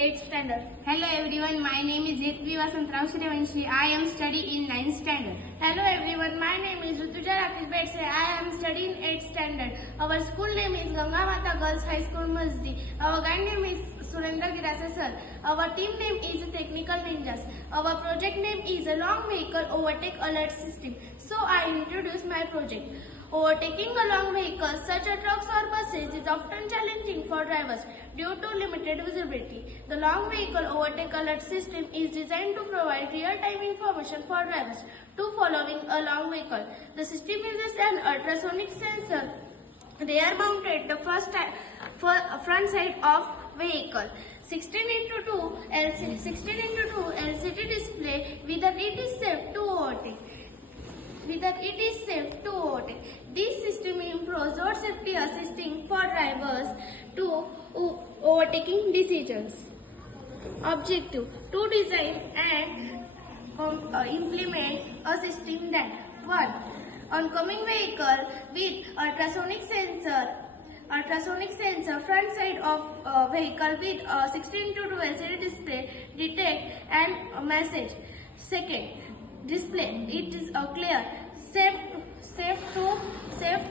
8th standard. Hello everyone, my name is Hetvi Vasantrao Shrevanshi. I am studying in 9th standard. Hello everyone, my name is Rutuja Rakesh Betse. I am studying 8th standard. Our school name is Ganga Mata Girls High School Masdi. Our guide name is Surendra Girase sir. Our team name is Technical Ninjas. Our project name is a long vehicle overtake alert system. So I introduce my project. Overtaking a long vehicle such as trucks or buses is often challenging for drivers due to limited visibility. The long vehicle overtake alert system is designed to provide real-time information for drivers to following a long vehicle. The system uses an ultrasonic sensor rear mounted the front side of vehicle. 16:2 LCD display whether it is safe to overtake. This system improves road safety, assisting for drivers to overtaking decisions. Objective: to design and implement a system that 1. Oncoming vehicle with ultrasonic sensor front side of vehicle with 16:2 LCD display detect and message. Second, display it is clear safe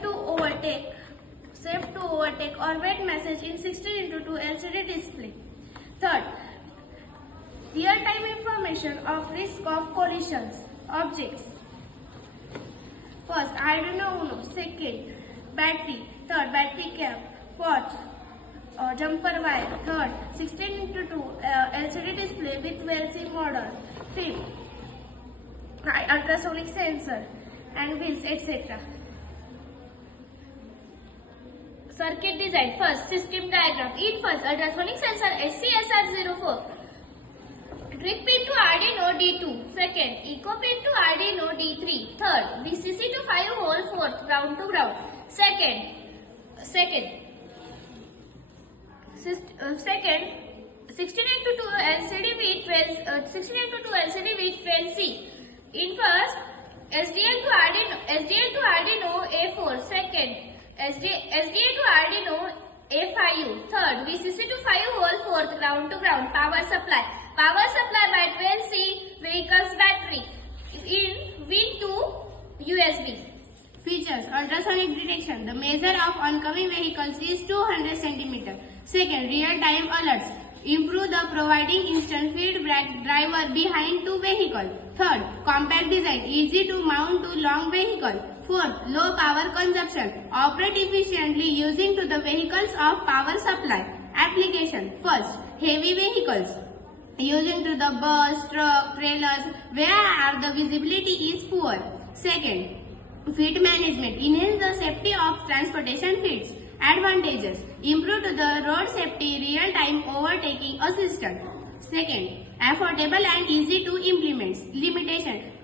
to overtake or wait message in 16:2 LCD display. Third, real time information of risk of collisions. Objects: first, Arduino Uno. Second, battery. Third, battery cap. Fourth, jumper wire. Third, 16:2 LCD display with VLC model. Fifth, ultrasonic sensor and wheels, etc. Circuit design. First, system diagram. In first, ultrasonic sensor SCSR04. Trick pin to Arduino D2. Second, eco pin to Arduino D3. Third, VCC to 5 volt. Fourth, ground to ground. Second, 16:2 LCD with 12C. In first, SDL to Arduino A4. Second, SDA to Arduino A5U. Third, VCC to 5 volt. Fourth, ground to ground. Power supply by 12C vehicle's battery. In Win to USB. Features: ultrasonic detection. The measure of oncoming vehicles is 200 cm. Second, real-time alerts. Improve the providing instant feedback driver behind to vehicle. Third, compact design. Easy to mount to long vehicle. Fourth, low power consumption. Operate efficiently using to the vehicles of power supply. Application: first, heavy vehicles. Using to the bus, truck, trailers where the visibility is poor. Second, fleet management. Enhance the safety of transportation fleets. Advantages: improve to the road safety, real-time overtaking assistance. Second, affordable and easy to implement.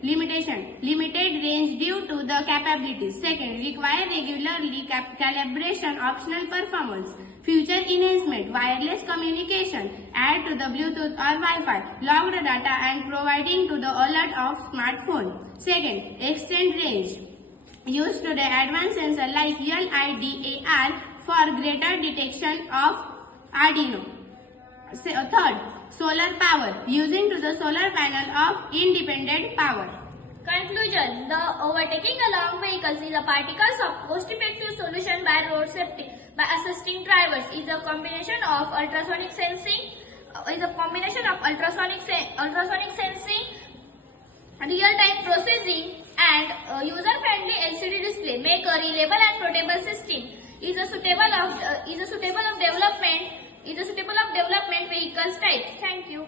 Limited range due to the capabilities. Second, require regularly calibration, optional performance. Future enhancement: wireless communication, add to the Bluetooth or Wi-Fi, logged data and providing to the alert of smartphone. Second, extend range. Used to the advanced sensor like LIDAR for greater detection of Arduino. Third, solar power. Using to the solar panel of independent power. Conclusion: the overtaking along vehicles is a particles of cost-effective solution by road safety by assisting drivers. Is a combination of ultrasonic sensing, real-time processing, and user-friendly LCD display make a reliable and portable system. Is a suitable of development vehicles type. Thank you.